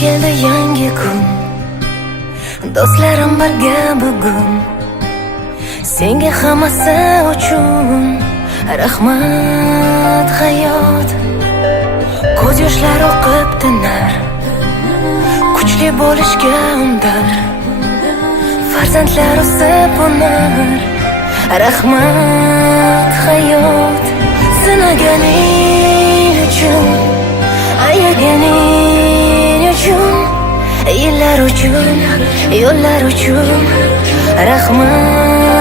keldi yangi kun, do'stlarim birga bugun. Senga hammasi uchun rahmat hayot. Ko'z yoshlari oqib tinar, kuchli bo'lishga undar. Farzandlar o'sib unar, rahmat hayot. Sinaganing uchun, ayaganing uchun, yillar uchun, yo'llar uchun rahmat